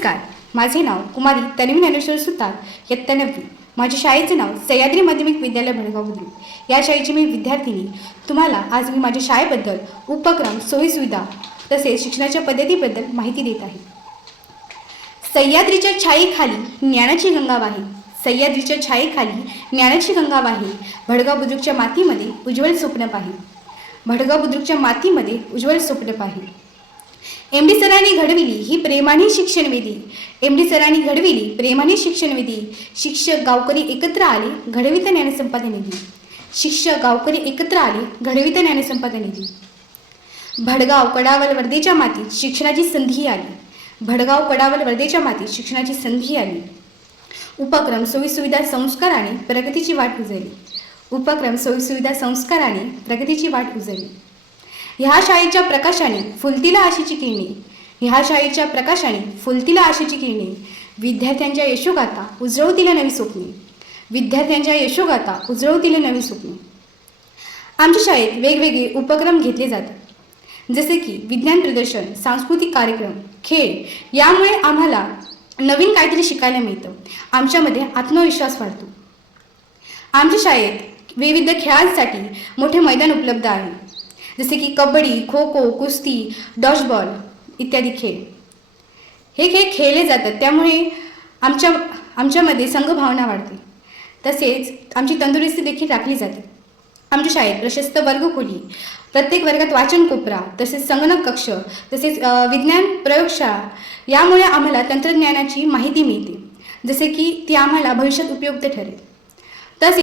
नमस्कार. माझे नाव कुमारी तन्वी ज्ञानेश्वर सुतार इयत्ता नववी माझ्या शाळेचे नाव सह्याद्री माध्यमिक विद्यालय भडगाव बुद्रुक या शाळेची मी विद्यार्थिनी. तुम्हाला आज मी माझ्या शाळेबद्दल उपक्रम सोयीसुविधा तसेच शिक्षणाच्या पद्धतीबद्दल माहिती देत आहे. सह्याद्रीच्या छायेखाली ज्ञानाची गंगा वाहे सह्याद्रीच्या छायेखाली ज्ञानाची गंगा वाहे भडगाव बुद्रुकच्या मातीमध्ये उज्ज्वल स्वप्न पाहिजे भडगाव बुद्रुकच्या मातीमध्ये उज्ज्वल स्वप्न पाहिजे एम डी सरांनी घडविली ही प्रेमाने शिक्षणविधी एम डी सरांनी घडविली प्रेमाने शिक्षणविधी शिक्षक गावकरी एकत्र आले घडवित ज्ञानसंपादन निधी. शिक्षक गावकरी एकत्र आले घडवित ज्ञानसंपादन निधी. भडगाव कडावल वर्धेच्या मातीत शिक्षणाची संधी आली. भडगाव कडावल वर्धेच्या मातीत शिक्षणाची संधी आली. उपक्रम सोयीसुविधा संस्काराने प्रगतीची वाट उजळली. उपक्रम सोयीसुविधा संस्काराने प्रगतीची वाट उजळली. ह्या शाळेच्या प्रकाशाने फुलतीला आशेची किरणी. ह्या शाळेच्या प्रकाशाने फुलतीला आशेची किरणी. विद्यार्थ्यांच्या यशोगाथा उजळवतीला नवी स्वप्ने. विद्यार्थ्यांच्या यशोगाथा उजळवतीला नवी स्वप्ने. आमच्या शाळेत वेगवेगळे उपक्रम घेतले जातात. जसे की विज्ञान प्रदर्शन सांस्कृतिक कार्यक्रम खेळ यामुळे आम्हाला नवीन काहीतरी शिकायला मिळतं. आमच्यामध्ये आत्मविश्वास वाढतो. आमच्या शाळेत विविध खेळांसाठी मोठे मैदान उपलब्ध आहे. जसे की कबड्डी खो खो कुस्ती डॉशबॉल इत्यादी खेळ. हे खेळ खेळले जातात. त्यामुळे आमच्या आमच्यामध्ये संघभावना वाढते. तसेच आमची तंदुरुस्ती देखील राखली जाते. आमच्या शाळेत प्रशस्त वर्गखोली प्रत्येक वर्गात वाचन कोपरा तसेच संगणक कक्ष तसेच विज्ञान प्रयोगशाळा यामुळे आम्हाला तंत्रज्ञानाची माहिती मिळते. जसे की ती आम्हाला भविष्यात उपयुक्त ठरेल.